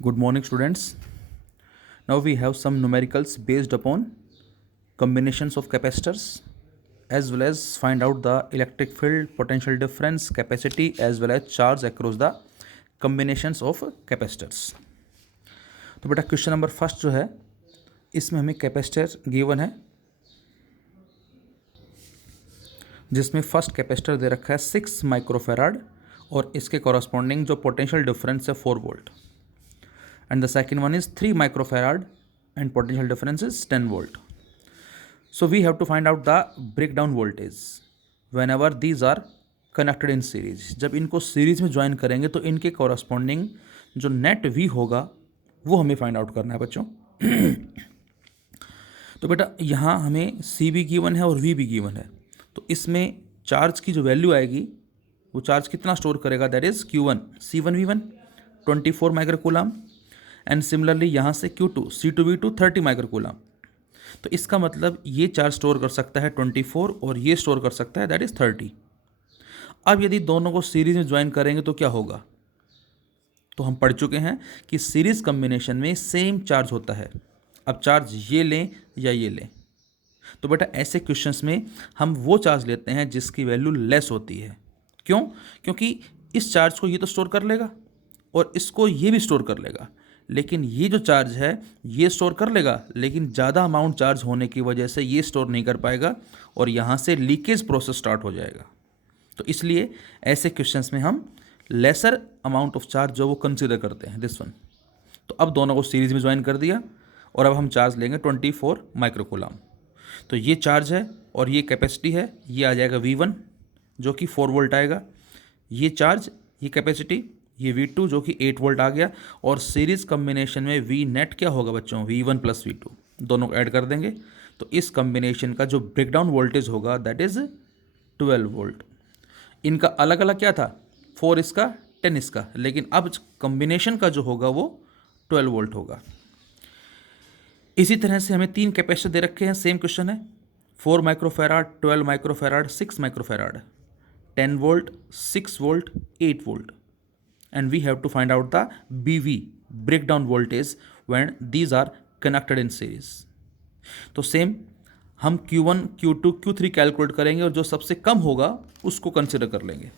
Good morning, students. Now we have some numericals based upon combinations of capacitors as well as find out the electric field, potential difference, capacity as well as charge across the combinations of capacitors. तो बेटा question number first जो है इसमें हमें capacitor given है जिसमें first capacitor दे रखा है 6 माइक्रोफेराड और इसके कॉरस्पॉन्डिंग जो पोटेंशियल डिफरेंस है 4 volt and the second one is 3 microfarad and potential difference is 10 volt. So we have to find out the breakdown voltage whenever these are connected in series. जब इनको series में join करेंगे तो इनके corresponding जो net we होगा वो हमें फाइंड आउट करना है बच्चों. तो बेटा यहाँ हमें सी भी गिवन है और वी भी गिवन है. तो इसमें चार्ज की जो वैल्यू आएगी वो चार्ज कितना स्टोर करेगा, that is Q1 C1V1 24 microcoulomb and similarly यहाँ से Q2 C2V2 30 माइक्रोकूलम. तो इसका मतलब ये चार्ज स्टोर कर सकता है 24 और ये स्टोर कर सकता है दैट इज़ 30. अब यदि दोनों को सीरीज में ज्वाइन करेंगे तो क्या होगा, तो हम पढ़ चुके हैं कि सीरीज कम्बिनेशन में सेम चार्ज होता है. अब चार्ज ये लें या ये लें, तो बेटा ऐसे क्वेश्चंस में हम वो चार्ज लेते हैं जिसकी वैल्यू लेस होती है. क्यों? क्योंकि इस चार्ज को ये तो स्टोर कर लेगा और इसको ये भी स्टोर कर लेगा, लेकिन ये जो चार्ज है ये स्टोर कर लेगा लेकिन ज़्यादा अमाउंट चार्ज होने की वजह से ये स्टोर नहीं कर पाएगा और यहाँ से लीकेज प्रोसेस स्टार्ट हो जाएगा. तो इसलिए ऐसे क्वेश्चंस में हम लेसर अमाउंट ऑफ चार्ज जो वो कंसिडर करते हैं, दिस वन. तो अब दोनों को सीरीज में ज्वाइन कर दिया और अब हम चार्ज लेंगे 24 माइक्रोकूलम. तो ये चार्ज है और ये कैपेसिटी है, ये आ जाएगा V1 जो कि 4 वोल्ट आएगा. ये चार्ज, ये कैपेसिटी, ये V2 जो कि 8 वोल्ट आ गया. और सीरीज कम्बिनेशन में V नेट क्या होगा बच्चों, V1 प्लस V2 दोनों को ऐड कर देंगे. तो इस कम्बिनेशन का जो ब्रेकडाउन वोल्टेज होगा दैट इज़ 12 वोल्ट. इनका अलग अलग क्या था, 4 इसका 10 इसका, लेकिन अब कम्बिनेशन का जो होगा वो 12 वोल्ट होगा. इसी तरह से हमें 3 कैपेसिटर दे रखे हैं, सेम क्वेश्चन है. 4 microfarad, 12 microfarad, 6 microfarad, 10 volt, 6 volt, 8 volt. And we have to find out the BV, breakdown voltage, when these are connected in series. तो सेम हम Q1, Q2, Q3 कैलकुलेट करेंगे और जो सबसे कम होगा उसको कंसिडर कर लेंगे.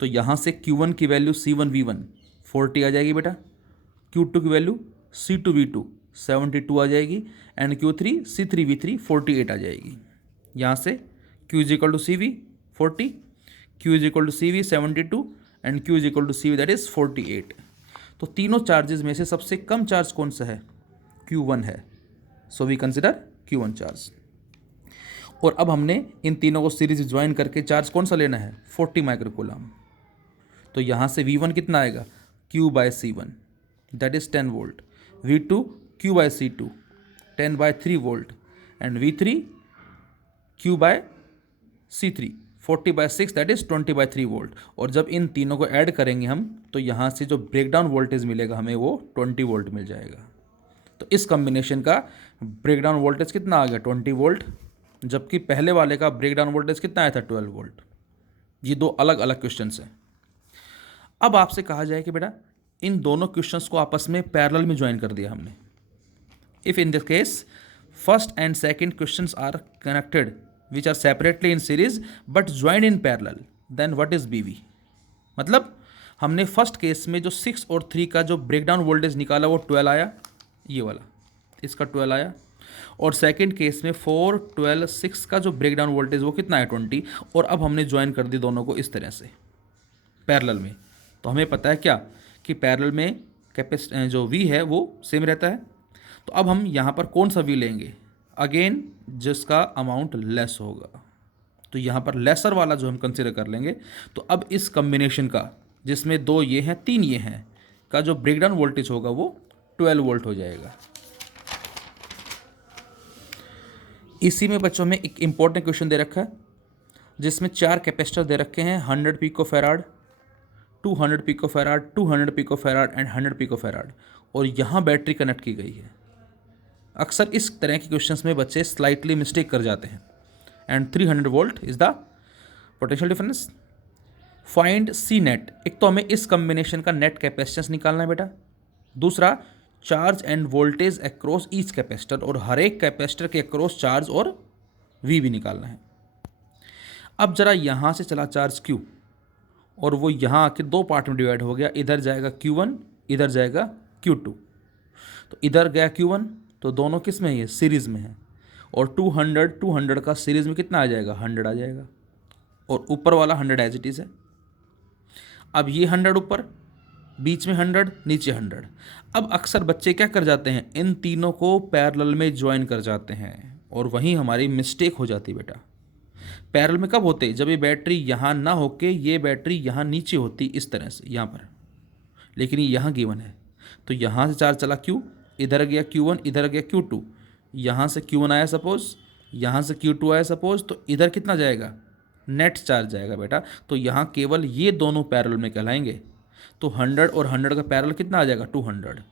तो यहाँ से Q1 की वैल्यू C1V1 40 आ जाएगी बेटा, Q2 की वैल्यू C2V2 72 आ जाएगी एंड Q3 C3V3 48 आ जाएगी. यहाँ से Q is equal to CV 40, Q is equal to CV 72 and Q is equal to CV that is 48. तो तीनों चार्जेस में से सबसे कम चार्ज कौन सा है, Q1 है. So we consider Q1 charge. और अब हमने इन तीनों को सीरीज ज्वाइन करके चार्ज कौन सा लेना है, 40 माइक्रोकूलम. तो यहाँ से V1 कितना आएगा, Q by C1 that is 10 volt, V2 Q by C2 10 by 3 volt and V3 Q by C3 40 by 6 that is 20 by 3 volt. और जब इन तीनों को ऐड करेंगे हम तो यहाँ से जो ब्रेकडाउन वोल्टेज मिलेगा हमें वो 20 वोल्ट मिल जाएगा. तो इस कम्बिनेशन का ब्रेकडाउन वोल्टेज कितना आ गया, 20 वोल्ट, जबकि पहले वाले का ब्रेकडाउन वोल्टेज कितना आया था, 12 वोल्ट. ये दो अलग अलग क्वेश्चंस हैं. अब आपसे कहा जाए कि बेटा इन दोनों क्वेश्चंस को आपस में पैरेलल में ज्वाइन कर दिया हमने. If in this case first and second questions are connected which are separately in series but joined in parallel, then what is BV. मतलब हमने फर्स्ट केस में जो 6 और 3 का जो ब्रेकडाउन वोल्टेज निकाला वो 12 आया, ये वाला इसका 12 आया. और सेकंड केस में 4, 12, 6 का जो ब्रेकडाउन वोल्टेज वो कितना है, 20. और अब हमने ज्वाइन कर दी दोनों को इस तरह से पैरेलल में. तो हमें पता है क्या कि पैरेलल में कैपेसिटी जो V है वो सेम रहता है. तो अब हम यहाँ पर कौन सा V लेंगे, अगेन जिसका अमाउंट लेस होगा. तो यहाँ पर लेसर वाला जो हम कंसिडर कर लेंगे. तो अब इस कम्बिनेशन का जिसमें 2 ये हैं 3 ये हैं का जो ब्रेकडाउन वोल्टेज होगा वो 12 वोल्ट हो जाएगा. इसी में बच्चों में एक इम्पॉर्टेंट क्वेश्चन दे रखा है जिसमें 4 कैपेसिटर दे रखे हैं, 100 picofarad, 200 picofarad, 200 picofarad and 100 picofarad. और यहाँ बैटरी कनेक्ट की गई है. अक्सर इस तरह के क्वेश्चंस में बच्चे स्लाइटली मिस्टेक कर जाते हैं. And 300 volt is the potential difference. Find C net. एक तो हमें इस कम्बिनेशन का नेट कैपेसिटेंस निकालना है बेटा, दूसरा, charge end voltage across each capacitor, और हर एक कैपेसिटर के अक्रॉस चार्ज और वी भी निकालना है। अब जरा यहाँ से चला चार्ज Q, और वो यहाँ आके दो पार्ट में डिवाइड हो गया, इधर जाएगा Q1, इधर जाएगा Q2। तो इधर गया Q1, तो दोनों किस में है, ये सीरीज़ में है, और 200 का सीरीज़ में कितना आ जाएगा, 100 आ जाएगा, और ऊपर वाला 100 एज इट इज़ है। अब ये 100 ऊपर, बीच में 100, नीचे 100। अब अक्सर बच्चे क्या कर जाते हैं, इन तीनों को पैरेलल में ज्वाइन कर जाते हैं, और वहीं हमारी मिस्टेक हो जाती है बेटा। पैरेलल में कब होते, जब ये बैटरी यहाँ ना होके ये बैटरी यहाँ नीचे होती, इस तरह से यहाँ पर, लेकिन ये यहाँ गिवन है। तो यहाँ से चार्ज चला Q, इधर गया Q1, इधर गया Q2, यहाँ से Q1 आया सपोज, यहाँ से Q2 आया सपोज, तो इधर कितना जाएगा, नेट चार्ज जाएगा बेटा। तो यहाँ केवल ये दोनों पैरेलल में कहलाएंगे। तो 100 और 100 का पैरेलल कितना आ जाएगा, 200।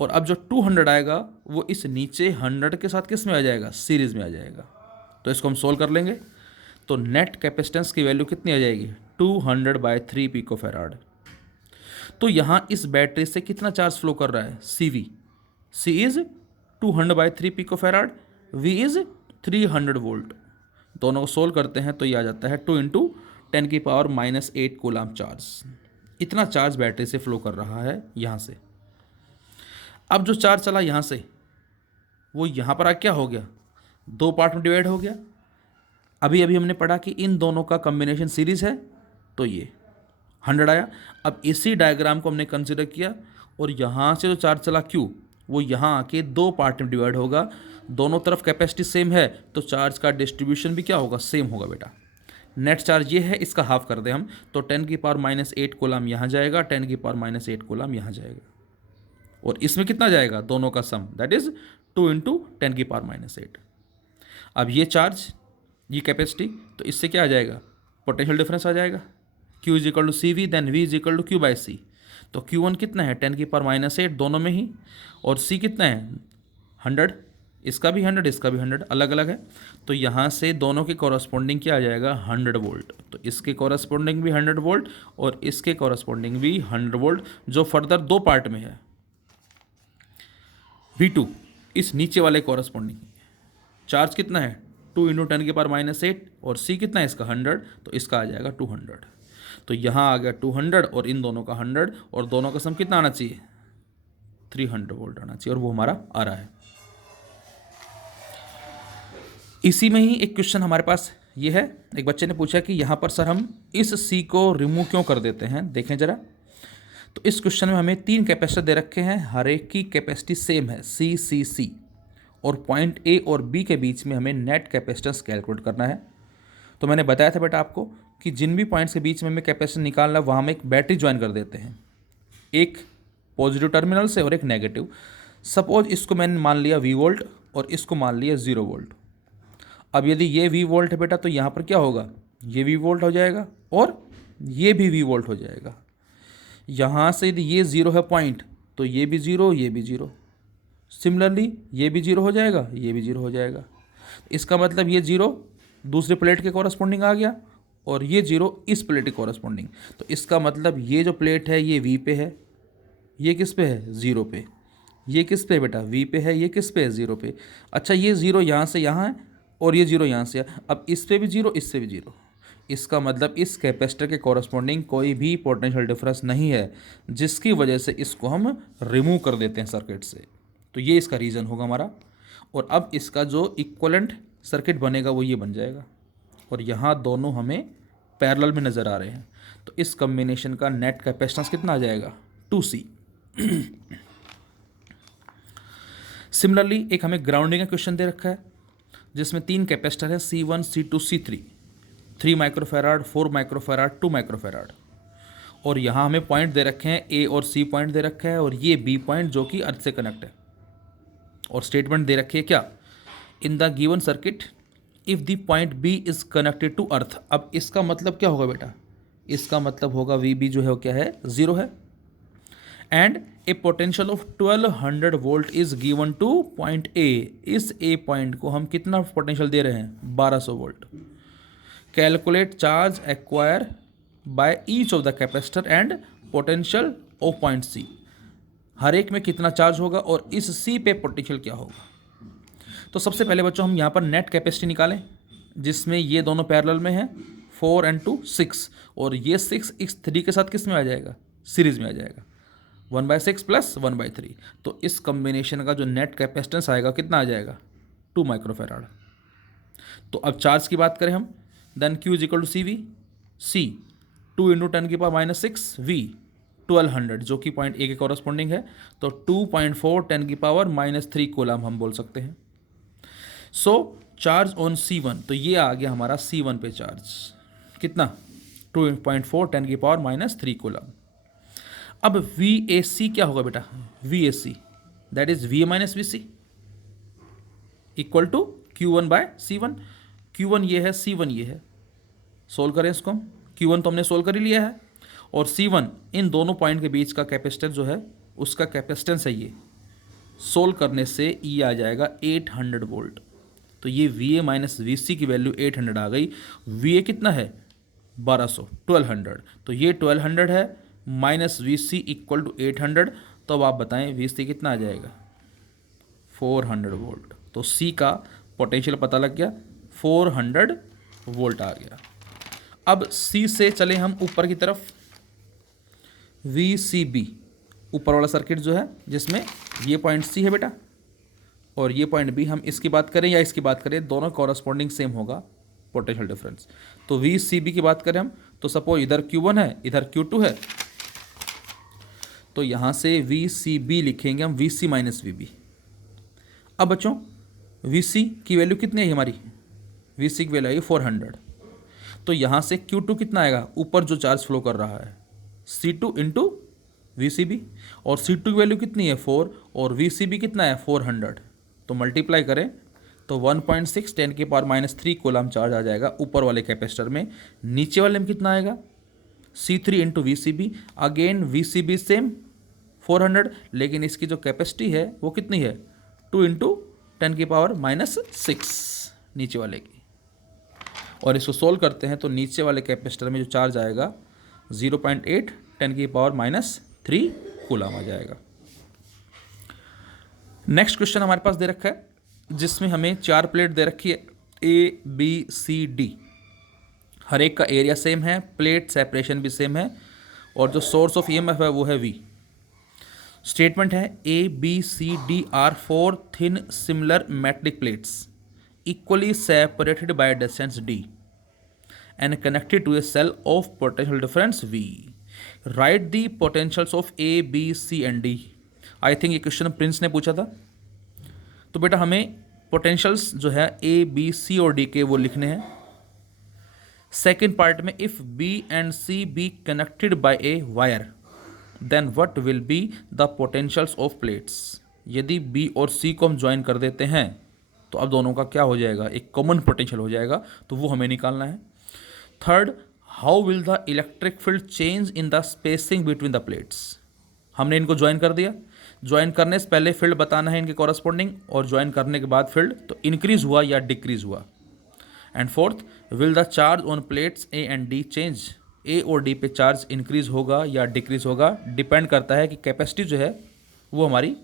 और अब जो 200 आएगा वो इस नीचे 100 के साथ किस में आ जाएगा, सीरीज़ में आ जाएगा। तो इसको हम सोल्व कर लेंगे। तो नेट कैपेसिटेंस की वैल्यू कितनी आ जाएगी, 200/3 पिकोफैराड। तो यहाँ इस बैटरी से कितना चार्ज फ्लो कर रहा है, CV। C is 200/3 picofarad, V is 300 volt. दोनों को सोल्व करते हैं तो ये आ जाता है 2 × 10⁻⁻8 कूलाम चार्ज। इतना चार्ज बैटरी से फ्लो कर रहा है यहाँ से। अब जो चार्ज चला यहाँ से, वो यहाँ पर आ क्या हो गया, दो पार्ट में डिवाइड हो गया। अभी हमने पढ़ा कि इन दोनों का कॉम्बिनेशन सीरीज़ है, तो ये 100 आया। अब इसी डायग्राम को हमने कंसिडर किया, और यहाँ से जो चार्ज चला Q, वो यहाँ आके दो पार्ट में डिवाइड होगा। दोनों तरफ कैपेसिटी सेम है, तो चार्ज का डिस्ट्रीब्यूशन भी क्या होगा, सेम होगा बेटा। नेट चार्ज ये है, इसका हाफ कर दें हम, तो 10⁻⁻8 कूलाम यहाँ जाएगा, 10⁻⁻8 कूलाम यहाँ जाएगा, और इसमें कितना जाएगा, दोनों का सम, दैट इज़ 2 × 10⁻⁻8। अब ये चार्ज, ये कैपेसिटी, तो इससे क्या आ जाएगा, पोटेंशियल डिफरेंस आ जाएगा। Q = CV, then V = Q/C। तो Q1 कितना है, 10⁻⁸ दोनों में ही, और C कितना है, 100। इसका भी 100, इसका भी 100, अलग अलग है। तो यहाँ से दोनों के कॉरस्पॉन्डिंग क्या आ जाएगा, 100 वोल्ट। तो इसके कॉरस्पॉन्डिंग भी 100 वोल्ट, और इसके कॉरस्पॉन्डिंग भी 100 वोल्ट, जो फर्दर दो पार्ट में है। V2 इस नीचे वाले कॉरस्पॉन्डिंग चार्ज कितना है, 2 × 10⁻⁸, और C कितना है इसका, 100, तो इसका आ जाएगा 200। तो यहाँ आ गया 200, और इन दोनों का 100, और दोनों का सम कितना आना चाहिए, 300 वोल्ट आना चाहिए, और वो हमारा आ रहा है। इसी में ही एक क्वेश्चन हमारे पास ये है, एक बच्चे ने पूछा कि यहाँ पर सर हम इस C को रिमूव क्यों कर देते हैं, देखें ज़रा। तो इस क्वेश्चन में हमें 3 कैपेसिटर दे रखे हैं, हर एक की कैपेसिटी सेम है, C, और पॉइंट A और B के बीच में हमें नेट कैपेसिटेंस कैलकुलेट करना है। तो मैंने बताया था बेटा आपको कि जिन भी पॉइंट्स के बीच में हमें कैपेसिटेंस निकालना है, वहाँ हम एक बैटरी ज्वाइन कर देते हैं, एक पॉजिटिव टर्मिनल से और एक नेगेटिव। सपोज इसको मैंने मान लिया V वोल्ट, और इसको मान लिया 0 वोल्ट। अब यदि ये V वोल्ट है बेटा, तो यहाँ पर क्या होगा, ये V वोल्ट हो जाएगा, और ये भी V वोल्ट हो जाएगा। यहाँ से यदि ये 0 है पॉइंट, तो ये भी 0, ये भी 0। सिमिलरली ये भी 0 हो जाएगा, ये भी 0 हो जाएगा। इसका मतलब ये 0 दूसरे प्लेट के कॉरस्पॉन्डिंग आ गया, और ये 0 इस प्लेट के कॉरस्पॉन्डिंग। तो इसका मतलब ये जो प्लेट है ये V पे है, ये किस पे है, 0 पे। ये किस पे बेटा, V पे है, ये किस पे है, 0 पे। अच्छा, ये 0 यहाँ से यहाँ है, और ये 0 यहाँ से है। अब इस पे भी 0, इस पे भी 0। इसका मतलब इस कैपेसिटर के कॉरस्पॉन्डिंग कोई भी पोटेंशियल डिफरेंस नहीं है, जिसकी वजह से इसको हम रिमूव कर देते हैं सर्किट से। तो ये इसका रीज़न होगा हमारा। और अब इसका जो इक्वलेंट सर्किट बनेगा वो ये बन जाएगा, और यहाँ दोनों हमें पैरेलल में नज़र आ रहे हैं। तो इस कॉम्बिनेशन का नेट कैपेसिटेंस कितना आ जाएगा, 2C। सिमिलरली एक हमें ग्राउंडिंग का क्वेश्चन दे रखा है, जिसमें 3 कैपेसिटर है, C1, C2, C3, 3 microfarad, 4 microfarad, 2 microfarad. और यहाँ हमें पॉइंट दे रखे हैं, A और C पॉइंट दे रखा है, और ये B पॉइंट जो कि अर्थ से कनेक्ट है। और स्टेटमेंट दे रखी है क्या, in the given circuit if the point B is connected to earth. अब इसका मतलब क्या होगा बेटा, इसका मतलब होगा VB जो है वो क्या है, 0 है, and A potential of 1200 volt is given two point A। इस A पॉइंट को हम कितना पोटेंशियल दे रहे हैं, 1200 volt. Calculate charge acquire by each of the capacitor and potential of point C। हर एक में कितना चार्ज होगा और इस सी पे पोटेंशियल क्या होगा। तो सबसे पहले बच्चों हम यहाँ पर नेट कैपेसिटी निकालें, जिसमें ये दोनों पैरेलल में हैं, 4 and 2 6, और ये 6 इस 3 के साथ किस में आ जाएगा, सीरीज में आ जाएगा, 1/6 प्लस 1/3। तो इस कॉम्बिनेशन का जो नेट कैपेसिटेंस आएगा कितना आ जाएगा, 2 माइक्रोफेराड। तो अब चार्ज की बात करें हम, then Q is equal to C V, C 2 × 10⁻⁻6 V 1200, जो कि पॉइंट ए के कॉरस्पॉन्डिंग है। तो 2.4 10⁻³ कूलम हम बोल सकते हैं। सो चार्ज ऑन C1, तो ये आ गया हमारा C1 पे चार्ज कितना, 2.4 10⁻³ कूलम। अब VAC क्या होगा बेटा, VAC that is VA minus VC equal to Q1/C1। Q1 ये है, C1 ये है, सोल्व करें इसको हम। Q1 तो हमने सोल्व कर ही लिया है, और C1 इन दोनों पॉइंट के बीच का कैपेसिटेंस जो है उसका कैपेसिटेंस है ये। सोल्व करने से ये आ जाएगा 800 वोल्ट। तो ये VA माइनस VC की वैल्यू 800 आ गई। VA कितना है, 1200। तो ये 1200 है माइनस VC इक्वल टू 800। तो अब आप बताएं VC कितना आ जाएगा, 400 वोल्ट। तो C का पोटेंशियल पता लग गया, 400 वोल्ट आ गया। अब C से चले हम ऊपर की तरफ, VCB ऊपर वाला सर्किट जो है, जिसमें ये पॉइंट C है बेटा और ये पॉइंट B। हम इसकी बात करें या इसकी बात करें, दोनों कॉरस्पॉन्डिंग सेम होगा पोटेंशियल डिफरेंस। तो VCB की बात करें हम, तो सपोज इधर Q1 है, इधर Q2 है, तो यहाँ से VCB लिखेंगे हम, VC माइनस VB। अब बच्चों VC की वैल्यू कितनी है हमारी, VC की वैल्यू आई 400। तो यहाँ से Q2 कितना आएगा, ऊपर जो चार्ज फ्लो कर रहा है, C2 इंटू VCB, और C2 की वैल्यू कितनी है 4, और VCB कितना है 400। तो मल्टीप्लाई करें तो 1.6 10⁻³ कूलम चार्ज आ जाएगा ऊपर वाले कैपेसिटर में। नीचे वाले में कितना आएगा, C3 into VCB, again VCB same 400, लेकिन इसकी जो कैपेसिटी है वो कितनी है, 2 × 10⁻⁻6 नीचे वाले की। और इसको सोल्व करते हैं तो नीचे वाले कैपेसिटर में जो चार्ज आएगा 0.8 10⁻³ कूलम आ जाएगा। नेक्स्ट क्वेश्चन हमारे पास दे रखा है, जिसमें हमें 4 प्लेट दे रखी है ABCD। हर एक का एरिया सेम है, प्लेट सेपरेशन भी सेम है, और जो सोर्स ऑफ EMF है वो है V। स्टेटमेंट है ABCD are 4 thin similar metallic plates equally separated by a distance D and connected to a cell of potential difference V. Write the potentials of A, B, C and D. I think ये question Prince ने पूछा था। तो बेटा हमें potentials जो है A, B, C और D के वो लिखने हैं। सेकेंड पार्ट में if B and C be connected by a wire, then what will be the potentials of plates? यदि B और C को हम ज्वाइन कर देते हैं तो अब दोनों का क्या हो जाएगा, एक कॉमन पोटेंशियल हो जाएगा, तो वो हमें निकालना है। Third, how will the electric field change in the spacing between the plates. हमने इनको ज्वाइन कर दिया, ज्वाइन करने से पहले फील्ड बताना है इनके कॉरस्पॉन्डिंग, और ज्वाइन करने के बाद फील्ड तो इंक्रीज हुआ या डिक्रीज हुआ। And fourth, will the charge on plates A and D change. A और D पे चार्ज इंक्रीज होगा या डिक्रीज होगा, डिपेंड करता है कि कैपेसिटी जो है वो हमारी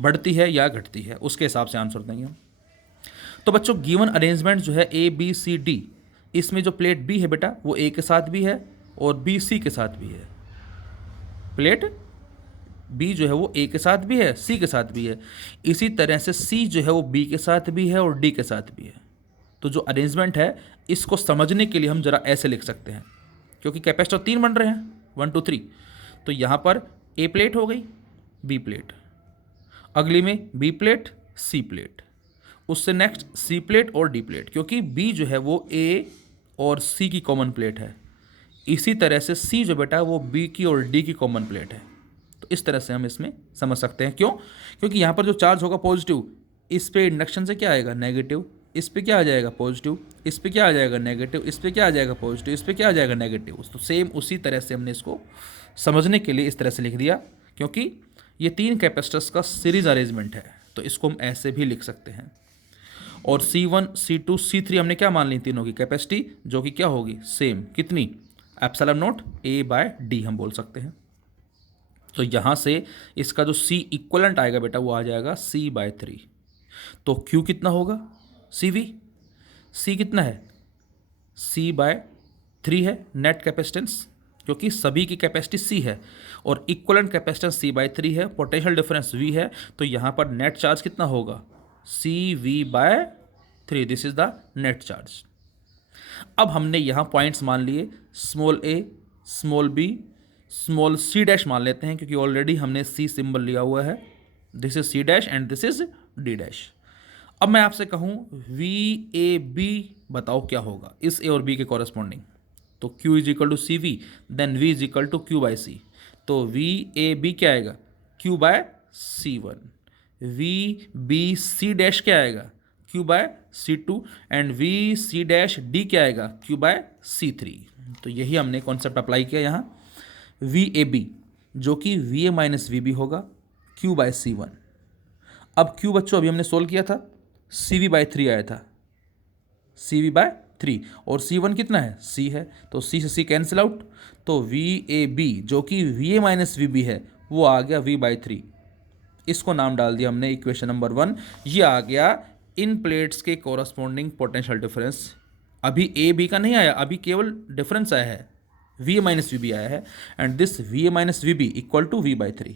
बढ़ती है या घटती है, उसके हिसाब से आंसर देंगे हम। तो बच्चों गिवन अरेंजमेंट जो है ABCD, इसमें जो प्लेट B है बेटा वो A के साथ भी है और B C के साथ भी है। प्लेट B जो है वो A के साथ भी है, C के साथ भी है। इसी तरह से C जो है वो B के साथ भी है और D के साथ भी है। तो जो अरेंजमेंट है इसको समझने के लिए हम जरा ऐसे लिख सकते हैं, क्योंकि कैपेसिटर 3 बन रहे हैं, 1 2 3। तो यहाँ पर A प्लेट हो गई, B प्लेट, अगली में B प्लेट, C प्लेट, उससे नेक्स्ट C प्लेट और D प्लेट, क्योंकि B जो है वो A और C की कॉमन प्लेट है। इसी तरह से C जो बेटा वो B की और D की कॉमन प्लेट है। तो इस तरह से हम इसमें समझ सकते हैं। क्यों? क्योंकि यहाँ पर जो चार्ज होगा पॉजिटिव, इस पे इंडक्शन से क्या आएगा नेगेटिव, इस पे क्या आ जाएगा पॉजिटिव, इस पे क्या आ जाएगा नेगेटिव, इस पे क्या आ जाएगा पॉजिटिव, इस पे क्या आ जाएगा नेगेटिव। तो सेम उसी तरह से हमने इसको समझने के लिए इस तरह से लिख दिया, क्योंकि ये 3 कैपेसिटर्स का सीरीज अरेंजमेंट है, तो इसको हम ऐसे भी लिख सकते हैं। और C1, C2, C3 हमने क्या मान ली, तीनों की कैपेसिटी, जो कि क्या होगी सेम, कितनी, एप्सिलॉन नॉट A/D हम बोल सकते हैं। तो यहाँ से इसका जो C इक्वलेंट आएगा बेटा वो आ जाएगा C/3। तो Q कितना होगा, CV। C कितना है, C/3 है नेट कैपेसिटेंस, क्योंकि सभी की कैपेसिटी C है और इक्वलेंट कैपेसिटेंस C/3 है, पोटेंशियल डिफरेंस V है, तो यहाँ पर नेट चार्ज कितना होगा, CV/3। This is the net charge. अब हमने यहाँ पॉइंट्स मान लिए, small a, small b, small c dash मान लेते हैं क्योंकि ऑलरेडी हमने C सिंबल लिया हुआ है। This is C dash and this is D dash. अब मैं आपसे कहूँ VAB बताओ क्या होगा इस A और B के कॉरेस्पॉन्डिंग। तो Q is equal to CV, then V is equal to Q/C। तो VAB क्या आएगा, Q/C1। VBC डैश क्या आएगा, Q/C2 and VC dash D क्या आएगा, Q/C3। तो यही हमने कॉन्सेप्ट अप्लाई किया यहाँ। VAB जो कि VA माइनस VB होगा Q/C1। अब Q बच्चों अभी हमने सोल्व किया था, CV/3 आया था, CV/3 और C1 कितना है, C है, तो C से C कैंसिल आउट। तो VAB जो कि VA माइनस VB है वो आ गया V/3। इसको नाम डाल दिया हमने इक्वेशन नंबर 1। ये आ गया इन प्लेट्स के कॉरस्पॉन्डिंग पोटेंशियल डिफरेंस। अभी ए बी का नहीं आया, अभी केवल डिफरेंस आया है, VA माइनस VB आया है and this VA minus VB equal to V/3।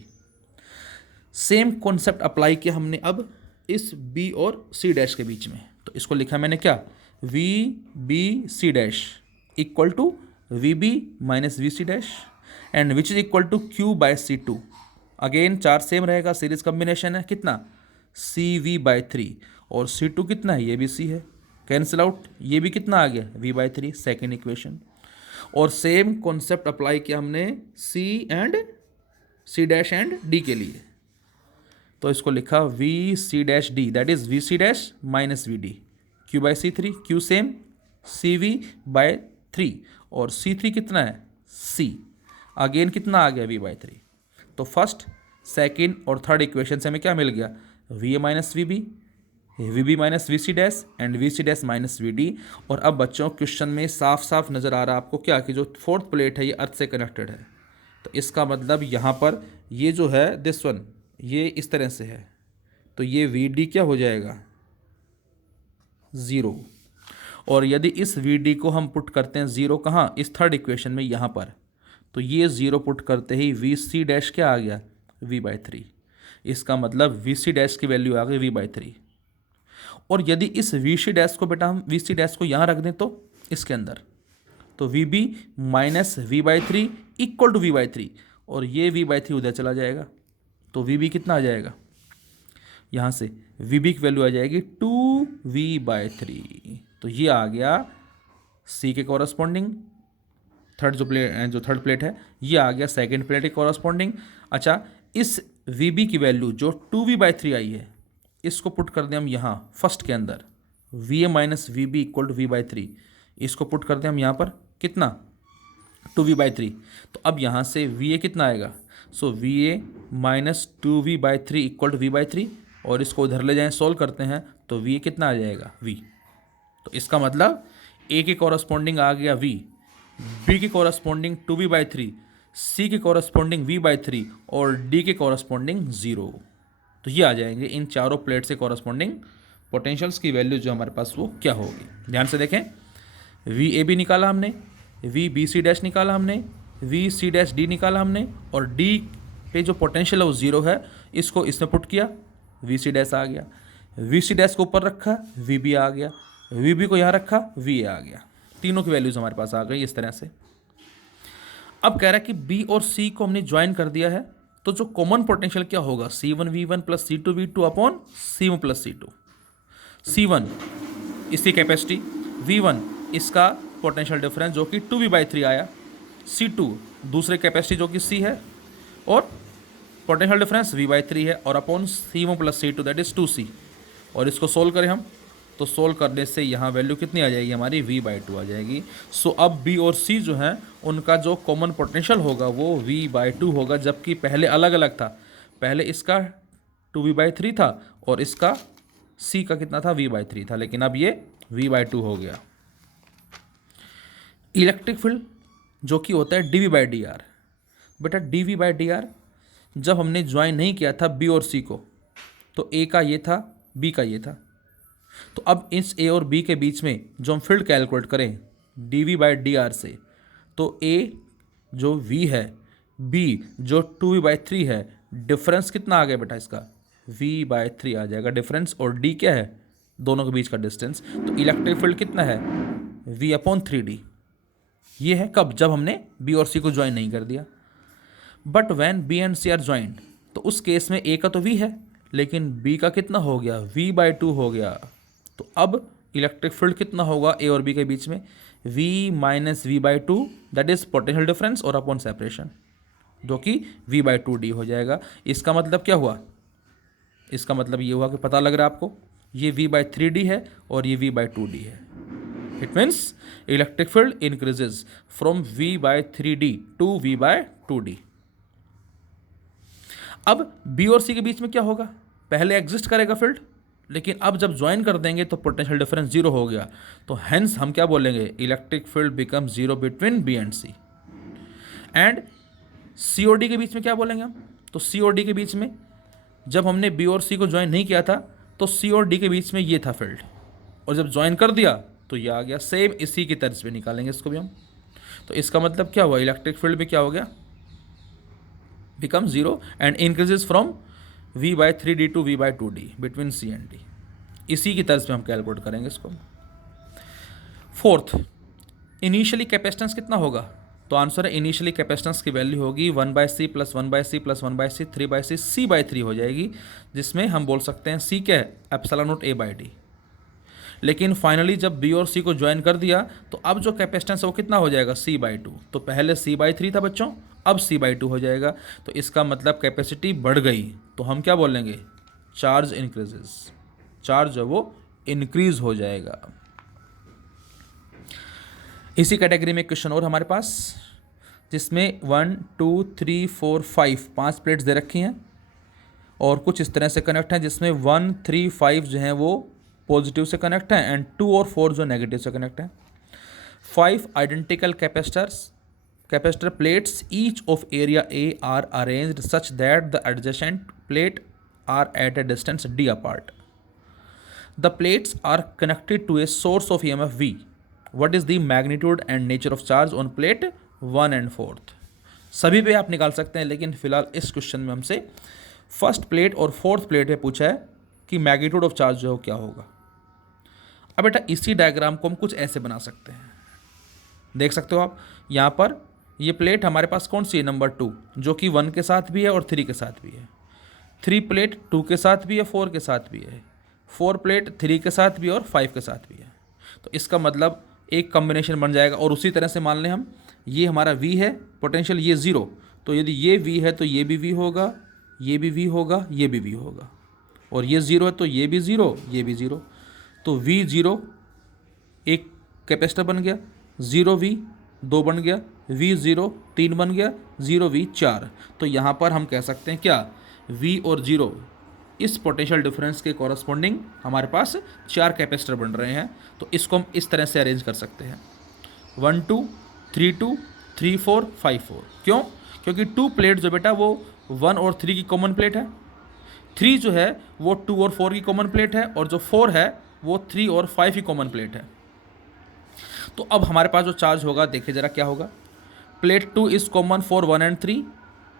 Same concept apply किया हमने अब इस B और C डैश के बीच में। तो इसको लिखा मैंने क्या, VBC dash equal to VB minus VC dash and which is equal to Q/C2। Again charge same रहेगा, सीरीज कॉम्बिनेशन है, कितना CV/3 और C2 कितना है, ये भी C है, कैंसिल आउट, ये भी कितना आ गया V/3, सेकेंड इक्वेशन। और सेम कॉन्सेप्ट अप्लाई किया हमने C डैश एंड D के लिए। तो इसको लिखा VC dash D that is VC dash minus VD Q/C3, Q same CV/3 और C3 कितना है C, अगेन कितना आ गया V/3। तो फर्स्ट सेकेंड और थर्ड इक्वेशन से हमें क्या मिल गया, VA minus VB, VB minus VC dash and VC dash minus VD। और अब बच्चों क्वेश्चन में साफ साफ नज़र आ रहा है आपको क्या कि जो फोर्थ प्लेट है ये अर्थ से कनेक्टेड है। तो इसका मतलब यहाँ पर ये जो है दिस वन ये इस तरह से है, तो ये VD क्या हो जाएगा 0। और यदि इस VD को हम पुट करते हैं 0 कहाँ, इस थर्ड इक्वेशन में यहाँ पर, तो ये 0 पुट करते ही VC डैश क्या आ गया V/3। इसका मतलब VC डैश की वैल्यू आ गई V/3। और यदि इस VC डैश को बेटा हम VC डैश को यहाँ रख दें तो इसके अंदर, तो VB minus V/3 equal to V/3 और ये V/3 उधर चला जाएगा, तो VB कितना आ जाएगा, यहाँ से VB की वैल्यू आ जाएगी 2V/3। तो ये आ गया C के कॉरस्पॉन्डिंग थर्ड जो थर्ड प्लेट है, ये आ गया सेकंड प्लेट के कॉरस्पॉन्डिंग। अच्छा, इस VB की वैल्यू जो 2V/3 आई है इसको पुट कर दें हम यहाँ फर्स्ट के अंदर, VA minus VB equal to V/3, इसको पुट कर दें हम यहाँ पर कितना 2V/3। तो अब यहाँ से VA कितना आएगा, so VA minus 2V/3 equal to V/3 और इसको उधर ले जाएं सॉल्व करते हैं तो VA कितना आ जाएगा V। तो इसका मतलब A के कॉरस्पॉन्डिंग आ गया V, B के कॉरस्पॉन्डिंग 2V/3, C के कॉरस्पॉन्डिंग V/3 और D के कॉरस्पॉन्डिंग 0। तो ये आ जाएंगे इन चारों प्लेट से कॉरस्पॉन्डिंग पोटेंशियल्स की वैल्यू जो हमारे पास वो क्या होगी। ध्यान से देखें, VAB निकाला हमने, VBC डैश निकाला हमने, VC डैश D निकाला हमने और D पे जो पोटेंशियल है वो 0 है, इसको इसमें पुट किया VC डैश आ गया, VC डैश को ऊपर रखा VB आ गया, VB को यहाँ रखा VA आ गया। तीनों की वैल्यूज हमारे पास आ गई इस तरह से। अब कह रहा है कि B और C को हमने ज्वाइन कर दिया है, तो जो कॉमन पोटेंशियल क्या होगा C1V1 plus C2V2 upon C1 plus C2। C1 इसकी कैपेसिटी, V1 इसका पोटेंशियल डिफरेंस जो कि 2V/3 आया, C2 दूसरे कैपेसिटी जो कि C है और पोटेंशियल डिफरेंस V/3 है और upon C1 plus C2 that is 2C। और इसको सोल्व करें हम तो सोल्व करने से यहाँ वैल्यू कितनी आ जाएगी हमारी V/2 आ जाएगी। सो अब B और C जो हैं उनका जो कॉमन पोटेंशियल होगा वो V/2 होगा, जबकि पहले अलग अलग था, पहले इसका 2V/3 था और इसका C का कितना था V/3 था, लेकिन अब ये V/2 हो गया। इलेक्ट्रिक फील्ड जो कि होता है dV/dr, बेटा dV/dr जब हमने ज्वाइन नहीं किया था बी और सी को, तो ए का ये था, बी का ये था। तो अब इस ए और बी के बीच में जो हम फील्ड कैलकुलेट करें d v by d r से, तो ए जो वी है, बी जो 2v/3 है, डिफरेंस कितना आ गया बेटा इसका, v/3 आ जाएगा डिफरेंस, और डी क्या है, दोनों के बीच का डिस्टेंस। तो इलेक्ट्रिक फील्ड कितना है, v/3d। ये है कब, जब हमने बी और सी को ज्वाइन नहीं कर दिया। But when B and C are joined, तो उस केस में ए का तो v है, लेकिन बी का कितना हो गया, v/2 हो गया। तो अब इलेक्ट्रिक फील्ड कितना होगा ए और बी के बीच में, v - v/2, that is potential difference और अपॉन सेपरेशन, जो कि v/2d हो जाएगा। इसका मतलब क्या हुआ, इसका मतलब ये हुआ कि पता लग रहा है आपको, ये v/3d है और ये v/2d है। It means electric field increases from v/3d to v/2d। अब बी और सी के बीच में क्या होगा, पहले एग्जिस्ट करेगा फील्ड, लेकिन अब जब ज्वाइन कर देंगे तो पोटेंशियल डिफरेंस जीरो हो गया। तो हेंस हम क्या बोलेंगे, electric field become zero between B and C. And C और डी के बीच में क्या बोलेंगे हम, तो सी और डी के बीच में जब हमने बी और सी को ज्वाइन नहीं किया था, तो सी और डी के बीच में ये था फील्ड, और जब ज्वाइन कर दिया तो ये आ गया। सेम इसी की तर्ज पे निकालेंगे इसको भी हम। तो इसका मतलब क्या हुआ, इलेक्ट्रिक फील्ड भी क्या हो गया, become zero and increases from v/3d to v/2d between C and D. इसी की तर्ज पे हम कैलकुलेट करेंगे इसको। फोर्थ, इनिशियली कैपेसिटेंस कितना होगा, तो आंसर है इनिशियली कैपेसिटेंस की वैल्यू होगी 1/c + 1/c + 1/c 3/c c/3 हो जाएगी, जिसमें हम बोल सकते हैं c क्या है, ε0 a/d। लेकिन फाइनली जब बी और सी को ज्वाइन कर दिया, तो अब जो कैपेसिटेंस है वो कितना हो जाएगा, c/2। तो पहले c/3 था बच्चों, अब c/2 हो जाएगा। तो इसका मतलब कैपेसिटी बढ़ गई, तो हम क्या बोलेंगे, चार्ज इंक्रीजेस, चार्ज जो वो इंक्रीज हो जाएगा। इसी कैटेगरी में क्वेश्चन और हमारे पास, जिसमें 1 2 3 4 5 5 प्लेट्स दे रखी हैं और कुछ इस तरह से कनेक्ट हैं, जिसमें 1 3 5 जो हैं वो पॉजिटिव से कनेक्ट हैं एंड 2 और 4 जो नेगेटिव से कनेक्ट हैं। 5 identical capacitor plates each of area A are arranged such that the adjacent plate are at a distance d apart. The plates are connected to a source of EMF V. What is the magnitude and nature of charge on plate 1 and 4th? सभी पे आप निकाल सकते हैं, लेकिन फिलहाल इस question में हमसे फर्स्ट प्लेट और फोर्थ प्लेट पे पूछा है कि मैग्नीट्यूड ऑफ चार्ज जो क्या होगा। अब बेटा इसी डायग्राम को हम कुछ ऐसे बना सकते हैं, देख सकते हो आप यहाँ पर, ये प्लेट हमारे पास कौन सी है, नंबर 2, जो कि 1 के साथ भी है और 3 के साथ भी है। 3 प्लेट 2 के साथ भी है, 4 के साथ भी है। 4 प्लेट 3 के साथ भी है और 5 के साथ भी है। तो इसका मतलब एक कॉम्बिनेशन बन जाएगा। और उसी तरह से मान लें हम, ये हमारा V है पोटेंशियल, ये 0, तो यदि ये V है तो ये भी V होगा, ये भी V होगा, ये भी V होगा, और ये 0 है तो ये भी 0, ये भी 0। तो V0 एक कैपेसिटर बन गया, 0V 2 बन गया, V0 3 बन गया, 0V 4। तो यहाँ पर हम कह सकते हैं क्या, V और 0 इस पोटेंशियल डिफरेंस के कॉरस्पॉन्डिंग हमारे पास 4 कैपेसिटर बन रहे हैं। तो इसको हम इस तरह से अरेंज कर सकते हैं, 1 2 3 2 3 4 5 4। क्यों, क्योंकि 2 प्लेट जो बेटा वो 1 और 3 की कॉमन प्लेट है, 3 जो है वो 2 और 4 की कॉमन प्लेट है, और जो 4 है वो 3 और 5 की कॉमन प्लेट है। तो अब हमारे पास जो चार्ज होगा देखिए ज़रा क्या होगा, plate 2 is common for 1 and 3,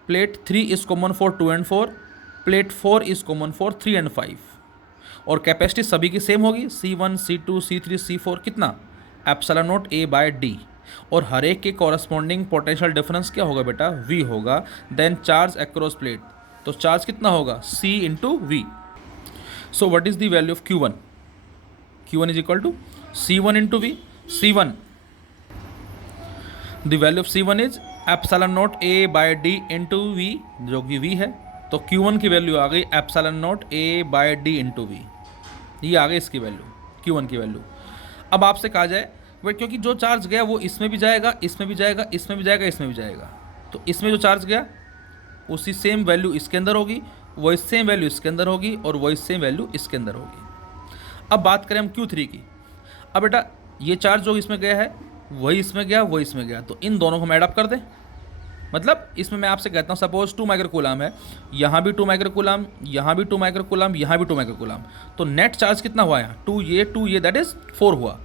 plate 3 is common for 2 and 4, plate 4 is common for 3 and 5। और कैपेसिटी सभी की सेम होगी, C1 C2 C3 C4 कितना, ε0 a/d। और हर एक के कॉरस्पॉन्डिंग पोटेंशियल डिफरेंस क्या होगा बेटा, V होगा। देन चार्ज अक्रॉस प्लेट, तो चार्ज कितना होगा, C into V। So what is the value of Q1, Q1 is equal to C1 into V। C1, the value of C1 इज ε0 a/d into V, जो कि V है। तो Q1 की value आ गई ε0 a/d इंटू V, ये आ गई इसकी वैल्यू, Q1 की वैल्यू। अब आपसे कहा जाए भाई, क्योंकि जो चार्ज गया वो इसमें भी जाएगा, इसमें भी जाएगा, इसमें भी जाएगा, इसमें भी जाएगा, तो इसमें जो चार्ज गया उसी सेम वैल्यू इसके अंदर होगी, वही सेम वैल्यू इसके अंदर होगी, और वही सेम वैल्यू इसके अंदर होगी। अब बात करें हम Q3 की। अब बेटा ये चार्ज जो इसमें गया है वही इसमें गया, वही इसमें गया, तो इन दोनों को हम एड अप कर दें, मतलब इसमें मैं आपसे कहता हूँ सपोज 2 माइक्रो कूलाम है, यहाँ भी 2 माइक्रो कूलाम, यहाँ भी 2 माइक्रो कूलाम, यहाँ भी 2 माइक्रो कूलाम, तो नेट चार्ज कितना हुआ यहाँ 2 ये दैट इज़ 4 हुआ।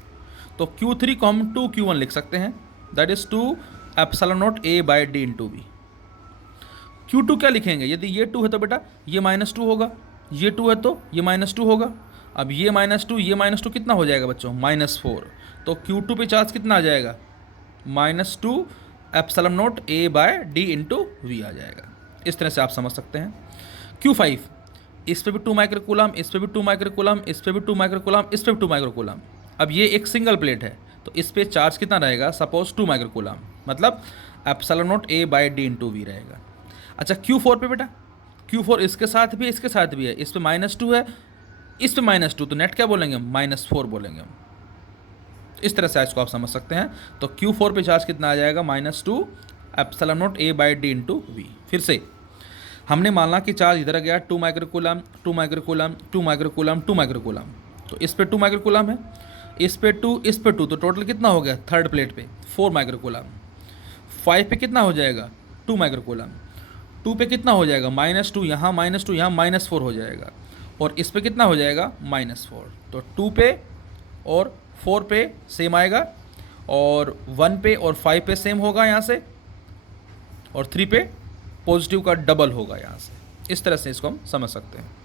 तो Q3 को हम 2Q1 लिख सकते हैं, that is 2 epsilon not A by D into V. Q2 क्या लिखेंगे, यदि ये 2 है तो बेटा ये -2 होगा, ये 2 है तो ये -2 होगा। अब ये -2 कितना हो जाएगा बच्चों, -4। तो Q2 पे चार्ज कितना आ जाएगा, -2 epsilon not A by D into V आ जाएगा। इस तरह से आप समझ सकते हैं। Q5, इस पे भी 2 माइक्रो कूलाम, इस पे भी 2 माइक्रो कूलाम, इस पे भी 2 माइक्रो कूलाम, इस पे भी 2 माइक्रो कूलाम। अब ये एक सिंगल प्लेट है तो इस पे चार्ज कितना रहेगा, सपोज 2 माइक्रो कूलाम, मतलब epsilon not A by D into V रहेगा। अच्छा Q4 पे बेटा, Q4 इसके साथ भी है, इसके साथ भी है, इस पे -2 है, इस पे -2, तो नेट क्या बोलेंगे हम, -4 बोलेंगे हम। इस तरह से इसको आप समझ सकते हैं। तो Q4 पे चार्ज कितना आ जाएगा, -2 epsilon not A by D into V. फिर से हमने माना कि चार्ज इधर गया 2 micro coulomb, 2 micro coulomb, 2 micro coulomb, 2 micro coulomb, तो इस पे 2 माइक्रो कूलाम है, इस पे 2, इस पे 2, तो टोटल कितना हो गया थर्ड प्लेट पे 4 माइक्रो कूलाम। 5 पे कितना हो जाएगा 2 माइक्रो कूलाम, 2 पे कितना हो जाएगा -2, यहाँ -2, यहाँ -4 हो जाएगा, और इस पे कितना हो जाएगा -4। तो 2 पे और 4 पे सेम आएगा, और 1 पे और 5 पे सेम होगा यहाँ से, और 3 पे पॉजिटिव का डबल होगा यहाँ से। इस तरह से इसको हम समझ सकते हैं।